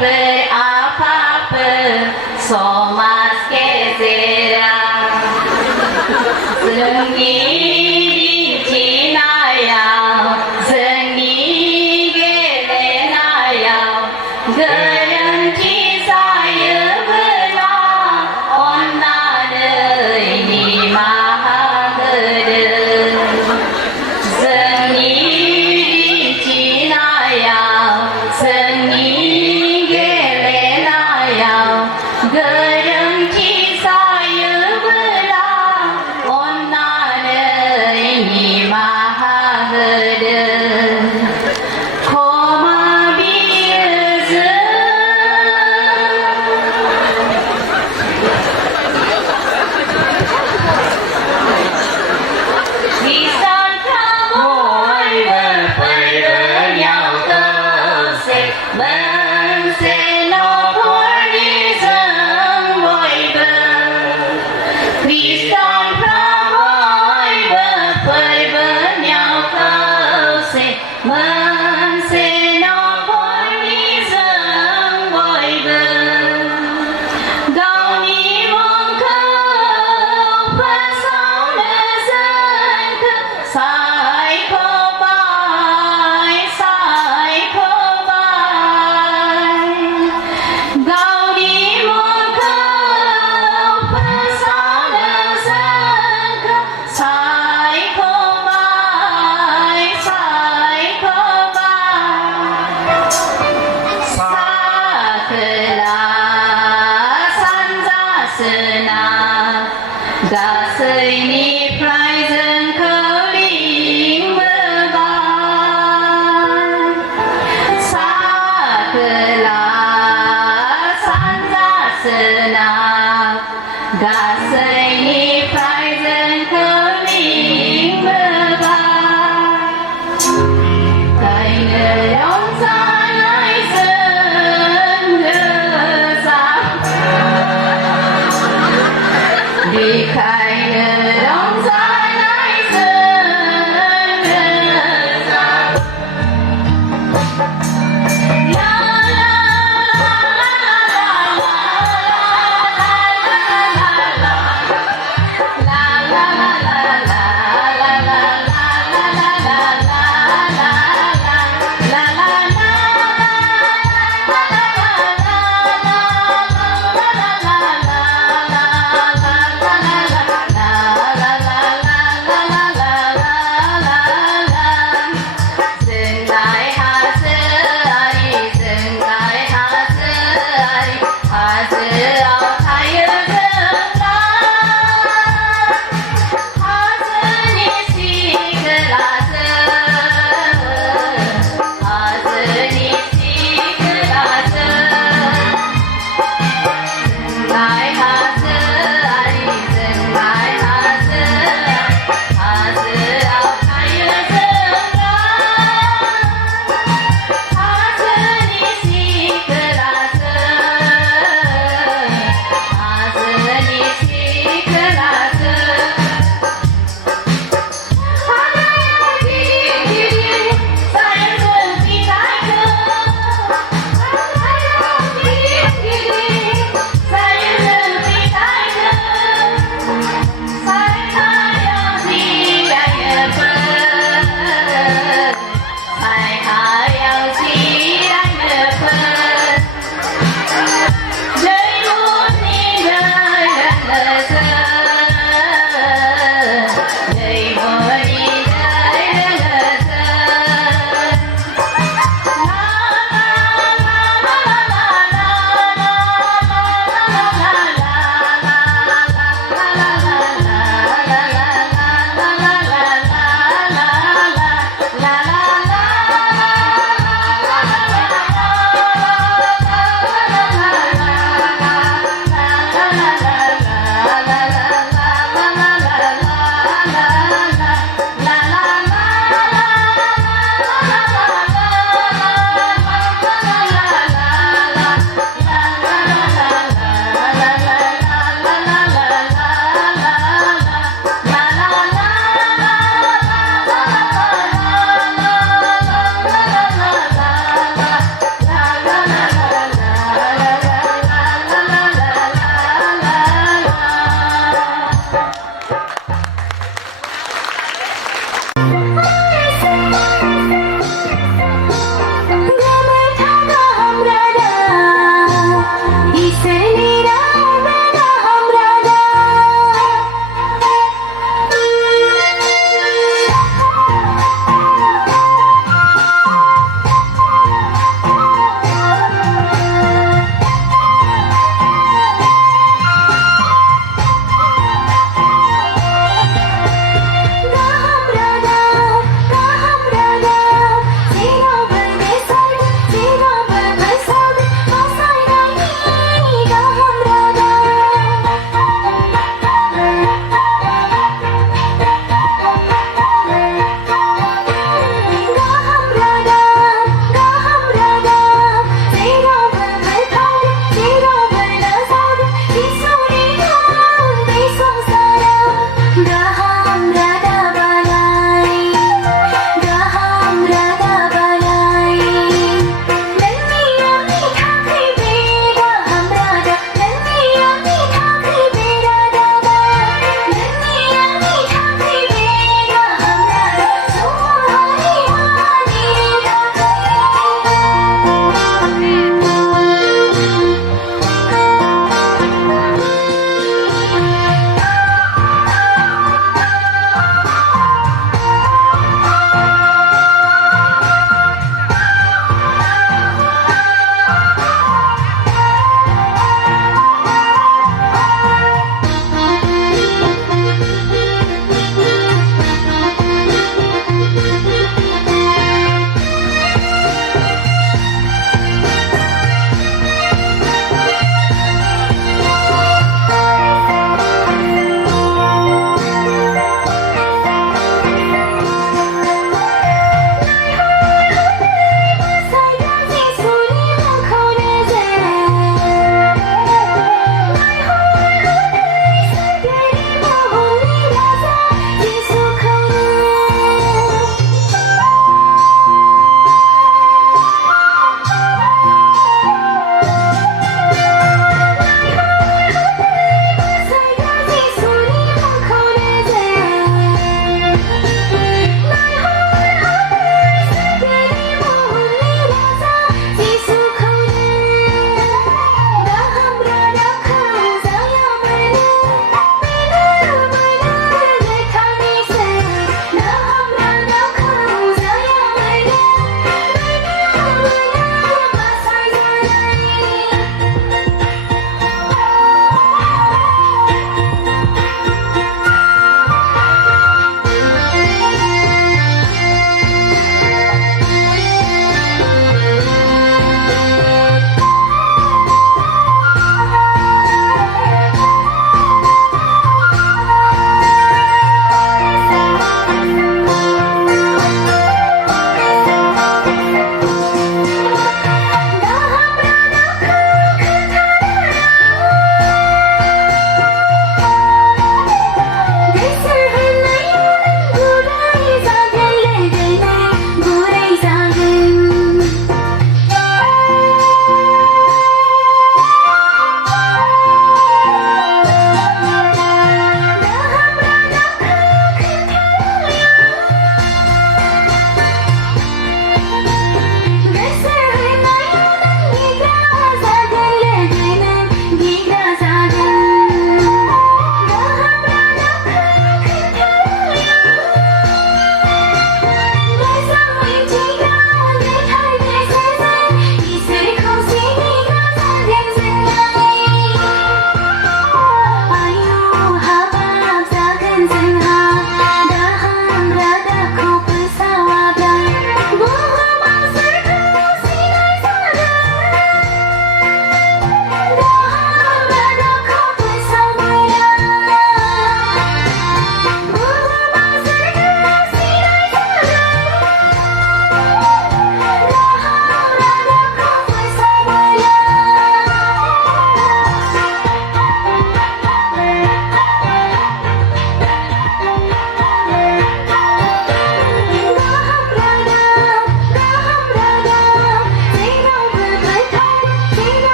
berapa somas keserang Zengi di Cina yang Zengi gelena yang Gerenci saya benar Onna ini maha gede Zengi di Cina yang Zengi gelena yang Gerenci saya benar Onna ini maha gede Koma biasa Di sana mọi người phải ở nhau cơ sẽ bên sẽ nó thôi đi dần mọi người Di sana mọi người phải ở nhau cơ sẽ bên sẽ nó thôi đi dần mọi người Gạo ni mong khâu phát sóng để dân thức sai khô bài Gạo ni mong khâu phát sóng để dân thức sai khô bài Sakla sanza sena Gasai ni praisen keling beban Sakla sanza sena Gasai ni praisen keling beban Keine Đi khai nơi đóng dài lại dần La la la la la la la la la la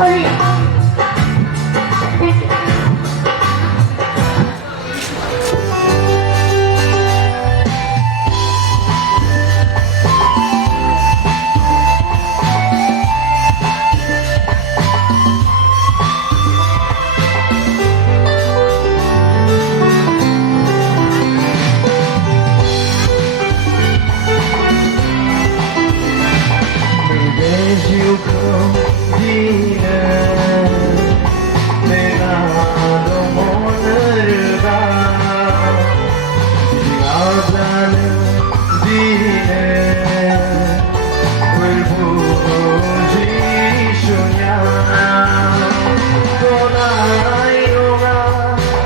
내 지우고 비는 내가 너 오늘을 가 여자는 비는 불부지 주냐 떠나요가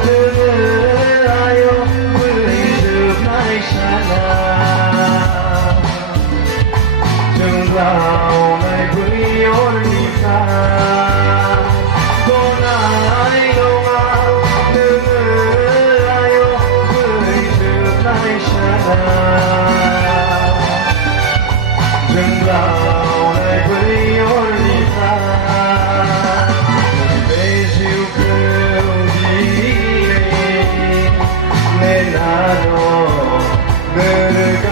그늘아요 불리듯 날잖아 정다운 날 불리올리까 떠나요가 그늘아요 불리듯 날잖아 정다운 날 불리올리까 내 지우고 뒤에 내 나도 너를 가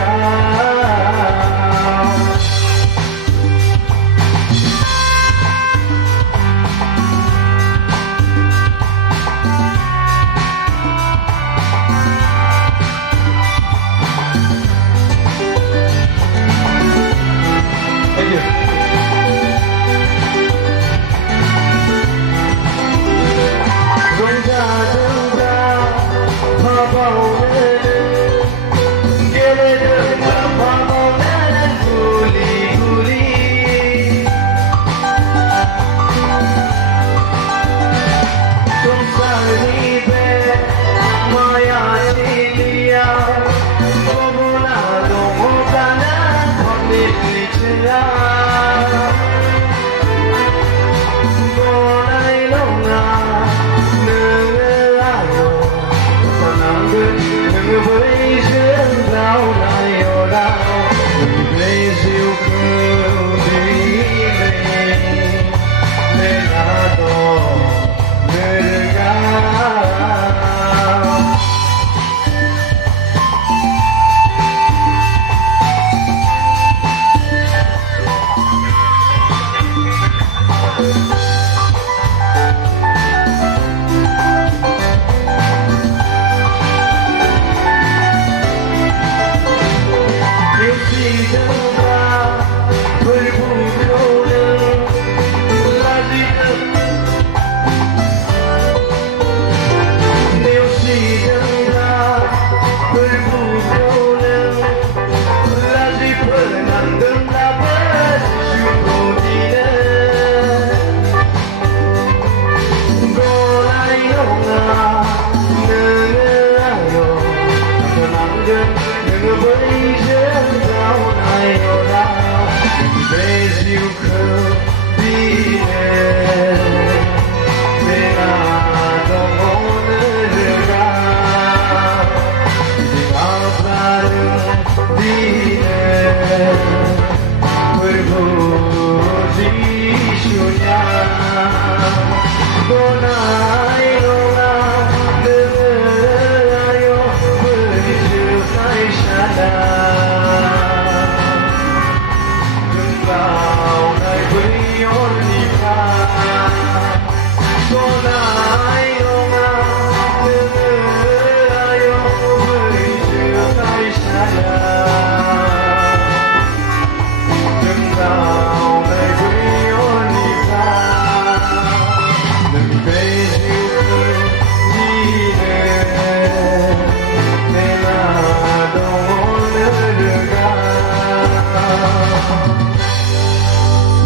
Thank you. 정자정자 바보는 게레르가 바보는 구리구리 똥살입에 마야 진리야 너무나도 못하는 컴퓨터야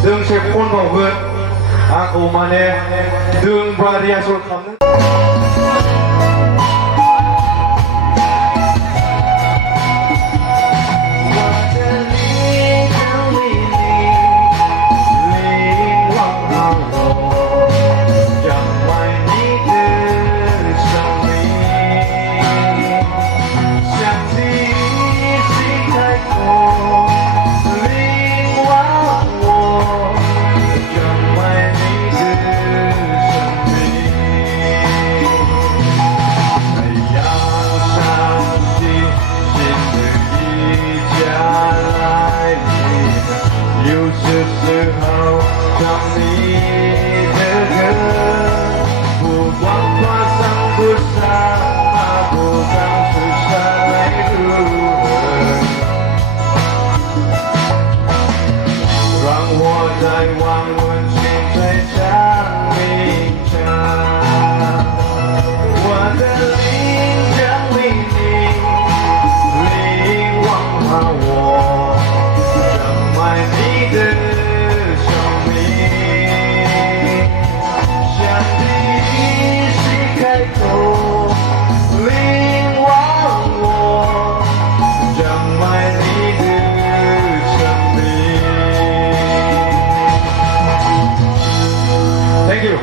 등세 폰먹은 아고만의 등바리아 솔 감는 满你的生命，上帝是开口领往我，长满你的生命。Thank you.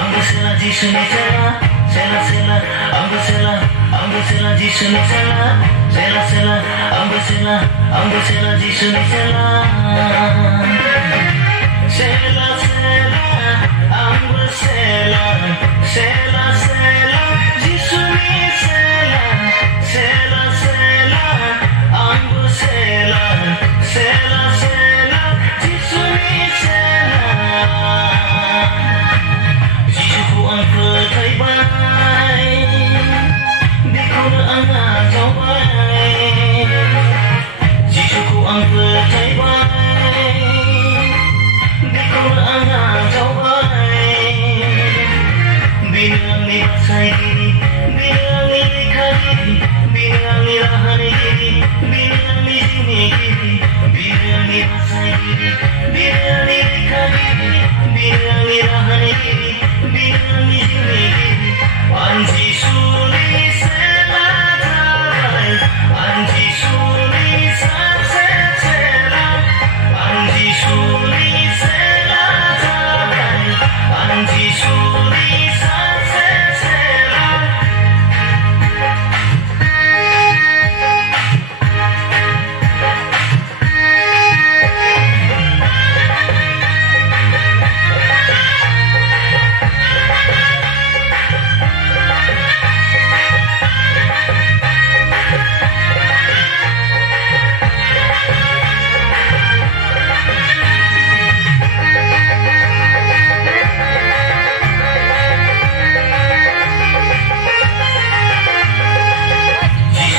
Angusela jishuni sela sela sela angusela angusela jishuni sela sela sela angusela jishuni sela sela sela angusela sela sela jishuni sela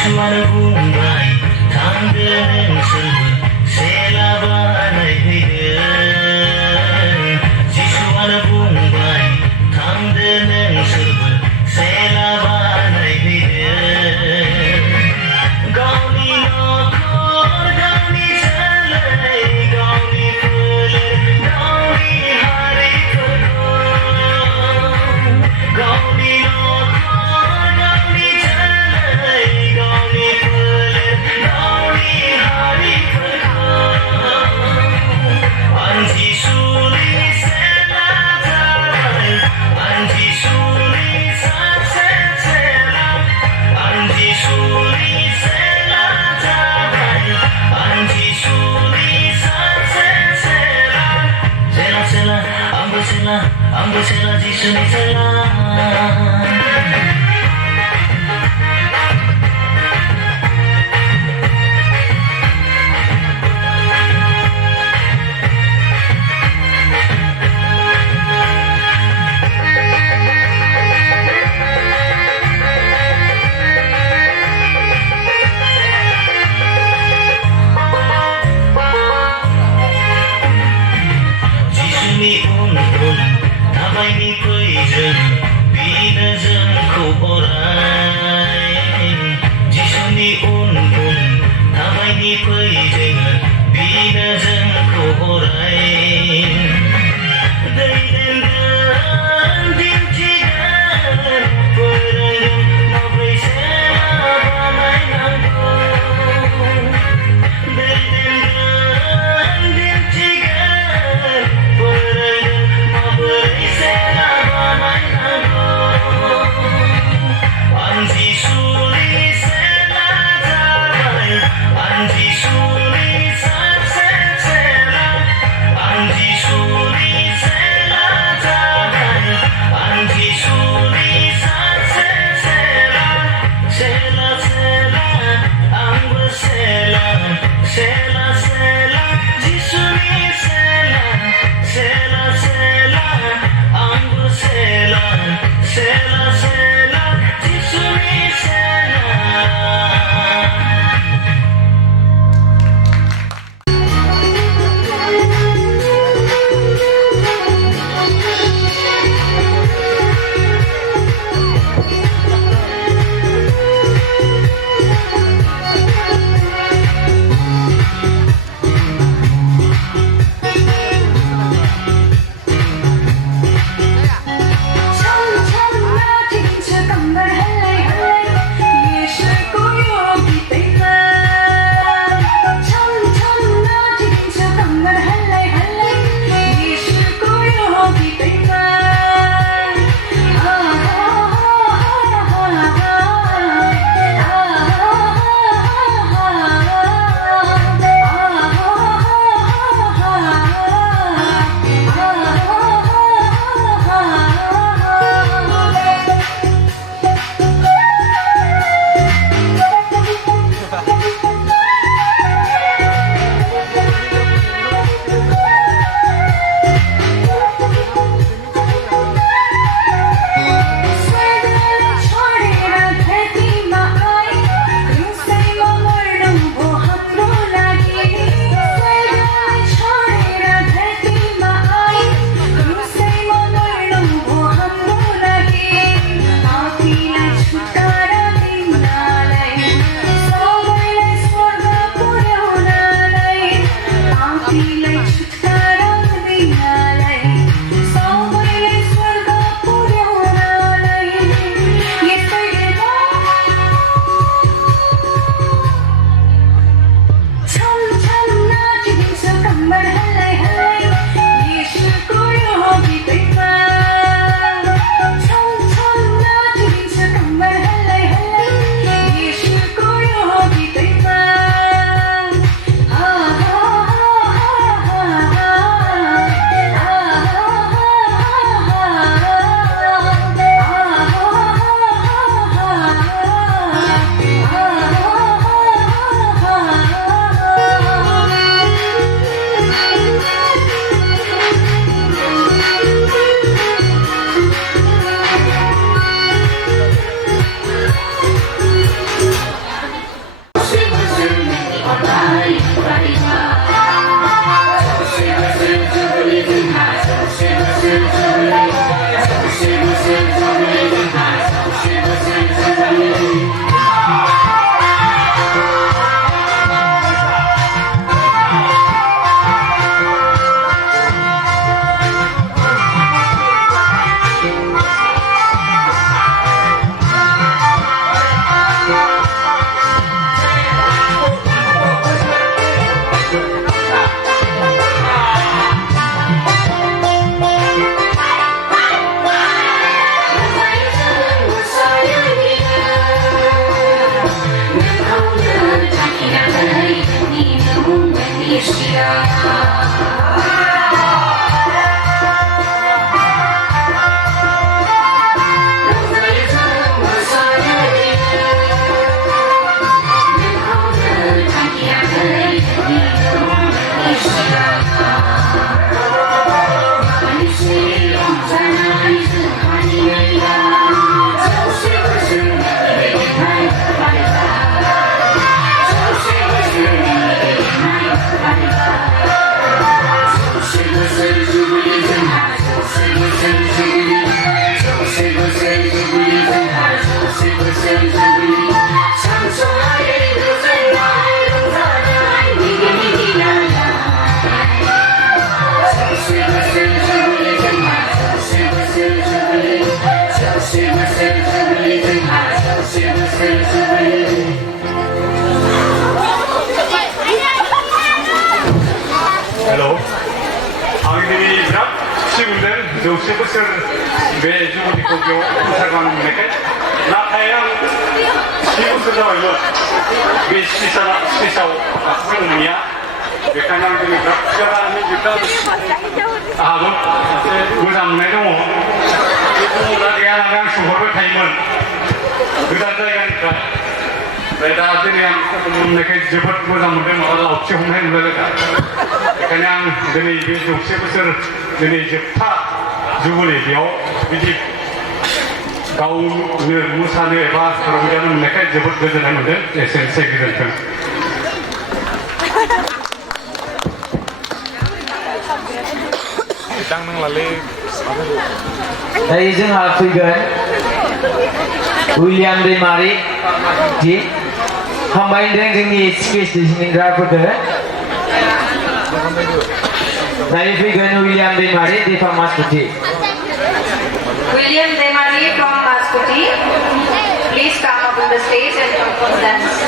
जिसुआनो बुंबाय थांदो नोंसोरबो सेला बानायहैदो जिसुआनो बुंबाय थांदो नोंसोरबो सेला बानायहैदो गावनि नखर गावनि जोलै गावनि फोलेर गावनि हारिफोरखौ गावनि नखर गावनि जोलै गावनि फोलेर गावनि हारिफोरखौ आं जिसुनि सेला जाबाय आं जिसुनि सासे सेला आं जिसुनि सेला जाबाय आं जिसुनि सासे सेला सेला सेला आंबो सेला जिसुनि सेला जिसुनि उन उन थाबायनि फै जों बिनो सिमोन्दों 100 बोसोर बे जुबिलिखौ बेयाव उसारगान मोननायखाय नाथाय आं 10 बोसोर जाबायमोन बे स्टेजाव गाखोनो मोनैया बेखायनो आं दिनै बिराद खुसि जानानै आहाबो मोनसे मोजां मोननाय दङ बे दङना गैया होननानै आं सोंहरबाय थायोमोन गोदान जायगानिफ्राय ओमफ्राय दा दिनै आं मोननायखाय जोबोद मोजां मोनदों माबा लावथि हमनाय नुबाय दा बेखायनो आं दिनै बे 100 बोसोर दिनै जोबथा जुबिलि बेयाव बिदि गावनो मोसानो एबा रंजानो मोननायखाय जोबोद गोजोननाय मोनदों एसेनोसै गोजोन्थों दायो जोंहा फैगोन उइलियाम दैमारि जी हामबाय होनदों जोंनि स्पेस दिन्थिग्राफोरखौ दायो फैगोन उइलियाम दैमारि दिफा मासकुटि William Demari from Mascoti, please come up on the stage and perform dance.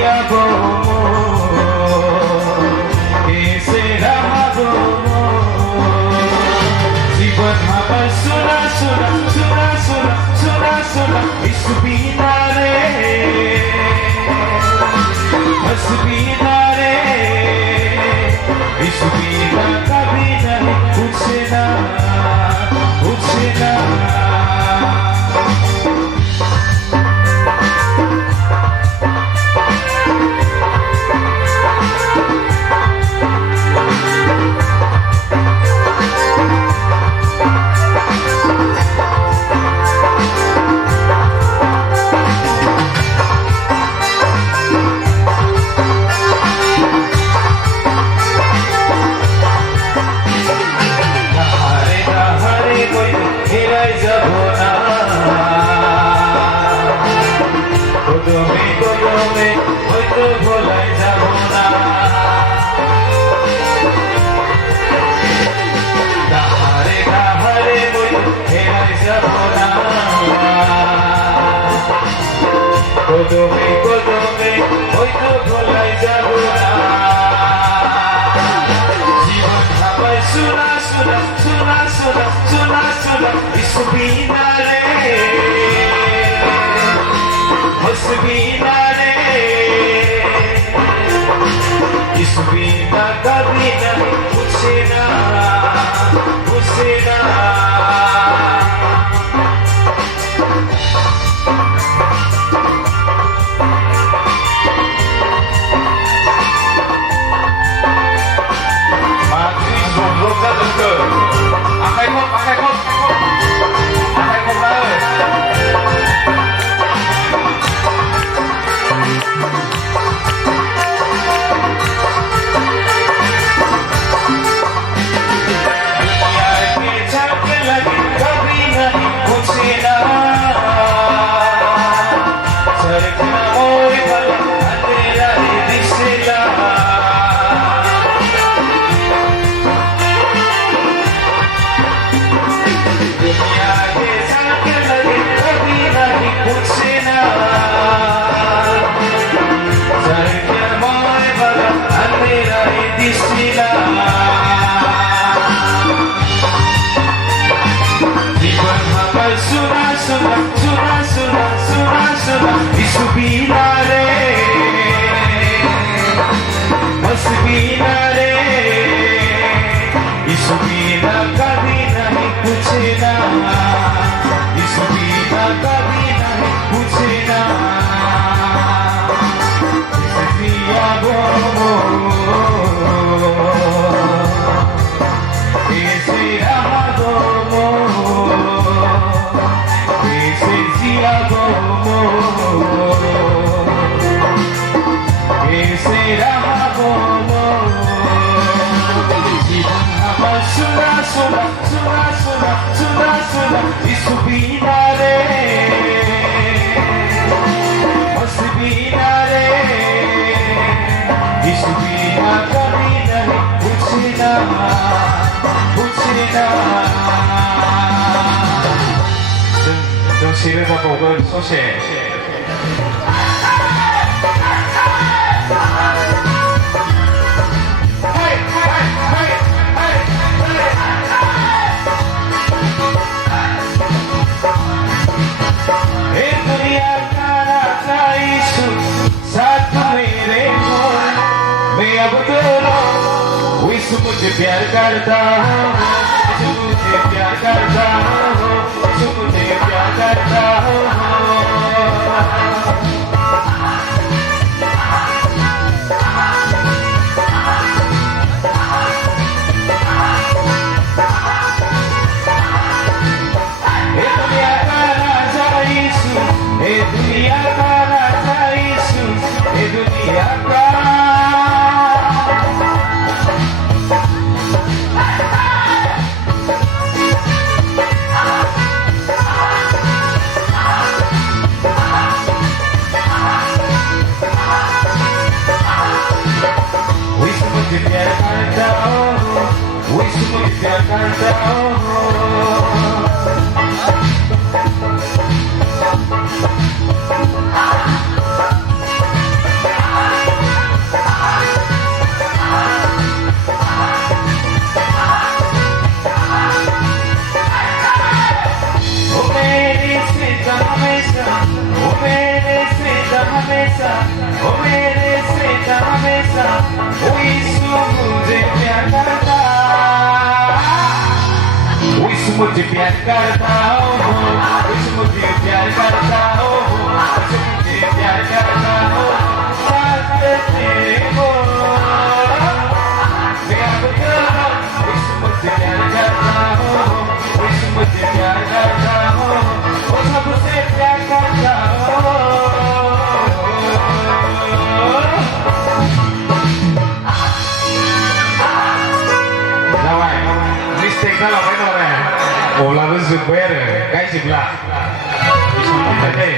जिया गो कैसे रहा गो जीवन हमार सुना सुना सुना सुना सुना सुना इस बिना रे बस बिना रे इस बिना कभी नहीं पूछना पूछना কদমে হয়তো ভোলাই যাব না জীবন ভাবাই শোনা শোনা শোনা শোনা শোনা শোনা ইসবিনা রে হসবিনা রে ইসবিনা কবি नहीं पूछना पूछना Akai kop lah. Biar kecap lagi kami nahi puछना सरकना मोई भला अंधेरा ही दिसेला सुना सुना सुना सुना सुना सुना इसबिना रे मसबिना रे इसबिना कभी नहीं पूछना इसबिना कभी नहीं पूछना जिया गो कैसे रहा गो जिया गो कैसे रहा गो जीवन हमार सुना सुना सुना सुना सुना सुना इसबिना रे हसबिना रे इसबिना कभी नहीं पूछना पूछना 좀 지르다 보고 소시 दुनिया का राजा यीशु साथ मेरे हो मैं अब तेरा यीशु मुझे प्यार करता हूँ यीशु मुझे प्यार करता हूँ यीशु मुझे प्यार करता हूँ दुनिया का राजा यीशु दुनिया का मुझे प्यार करता हो मुझे प्यार करता हो मुझे प्यार करता हो विश मुझे प्यार करता हो विश मुझे प्यार करता हो साथ तेरे हो मैं अब तेरा विश मुझे प्यार करता हो विश मुझे प्यार करता हो वो सबसे प्यार करता हो mistake đó là phải đâu nè ủa là nó rực bé rồi cái gì là đây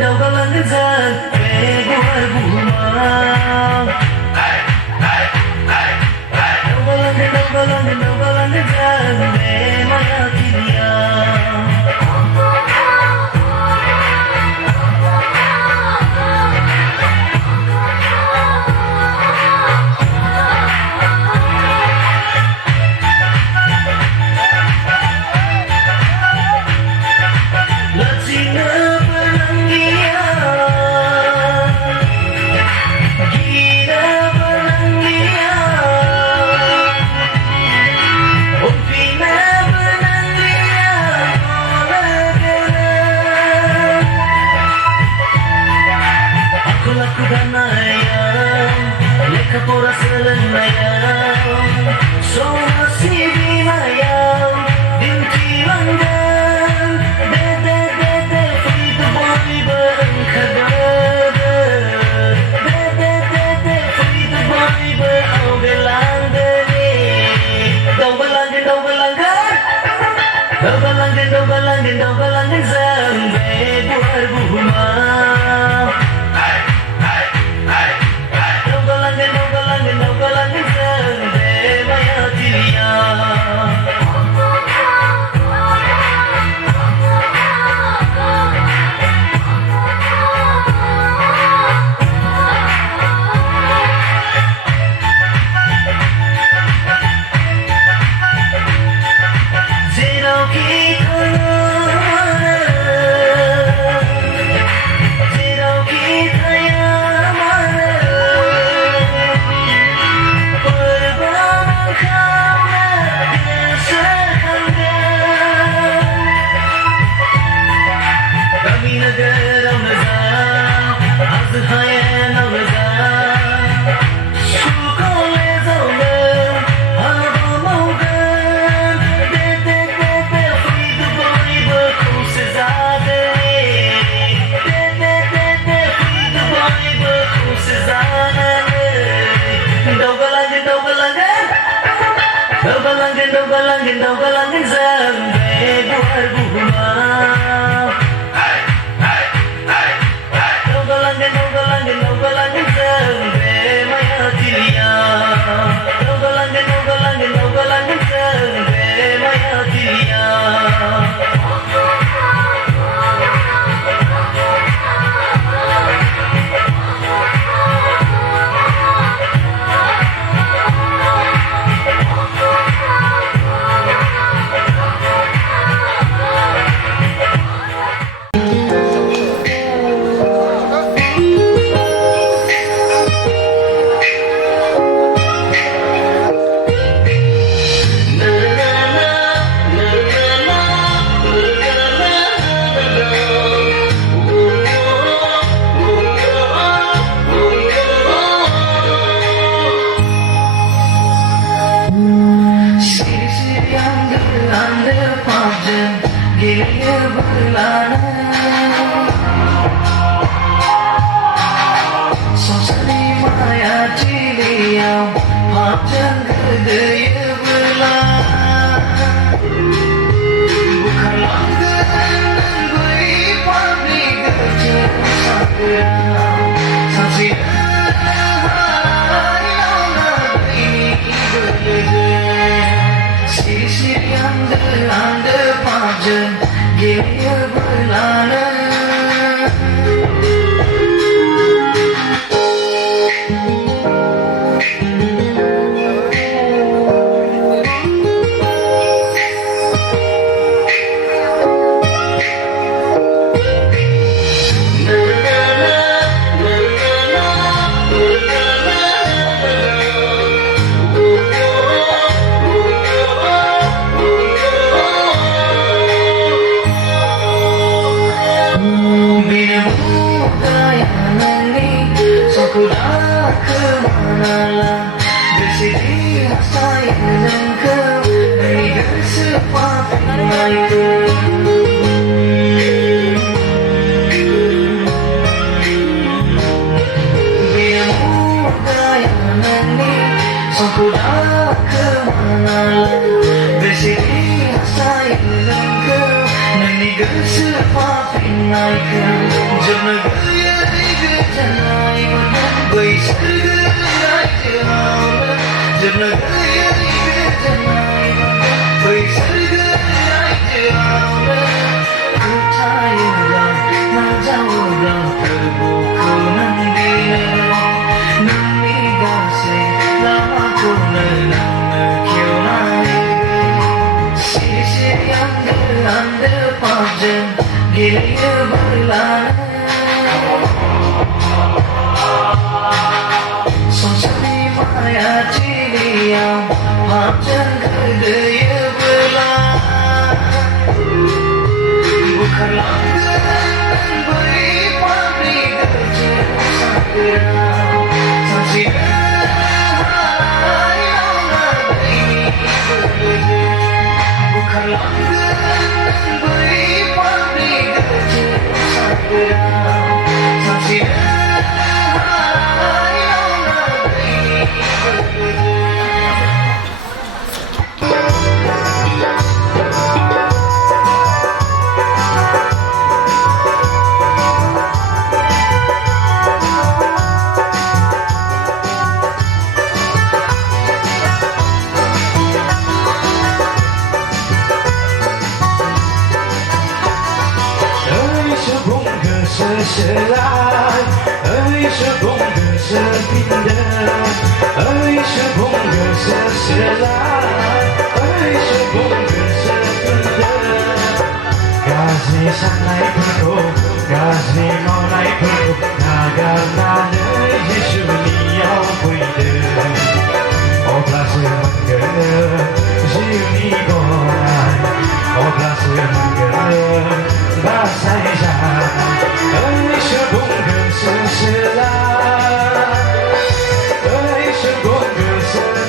dauggalangin zan guar buhumang dauggalangin zan maya kiliyang Kapora selenayang So masih binayang Binti langgan Dede Free the boy berengkadada Dede Free the boy beraugelangdani Dauggalangin Zambe buar buhumang Dauggalangin Zambe maya kiliyang Zero kita yang mana Perbandang kau dan sekalian Kami negara nazar Azhayan nazar Syukole zaunan Haba maugan Dede Free the boy berkhusizade Dede Free the boy berkhusizade Dauggalangin Zambe buar buhumang Dauggalangin Zambe maya kiliyang Dauggalangin Zambe maya kiliyang Gaya berlana Sosani maya ciliam Pajan gedaya berlana Bukan langgan Beri pabrik kerja Sakram Saksikan Yang ini berlega Siri-siri yang anda pajan Gaya berlana Kuda kemana-lah Bersedih sayang kau Beri kesempatan itu Bila muda yang nanti Kuda kemana-lah Bersedih sayang kau Beri kesempatan itu जोबनो गैयै गोजोननाय mono बैसोर रायजोआवनो जोबनो गैयै गोजोननाय mono बैसोर रायजोआवनो फोथायोब्ला नाजावोब्ला फोरबोखौ नोंदिनो नोंनि गासै लामाखौनो नोंनो खेवनानै सिरि सिरि आन्दो पापजों गेलेयोब्ला संसारनि माया थिलियाव पापजों गोदोयोब्ला बुखारलांगोन बै पापनि गोजोन सानफोराव सानस्रिनो हानाय नङा दैनि बोलोजों बुखारलांगोन बै पापनि गोजोन सानफोराव सानस्रिनो हानाय नङा दैनि बोलोजों Selai, sebong sepindah, sebong selai, sebong sepindah. Kasih sanai perlu, kasih mau naik perlu, nagar nane Yesus niau puide. Oblas mengger, jiuni gorai, oblas mengger, basai jangan. Sebong selai, sebong sepindah.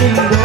Hindu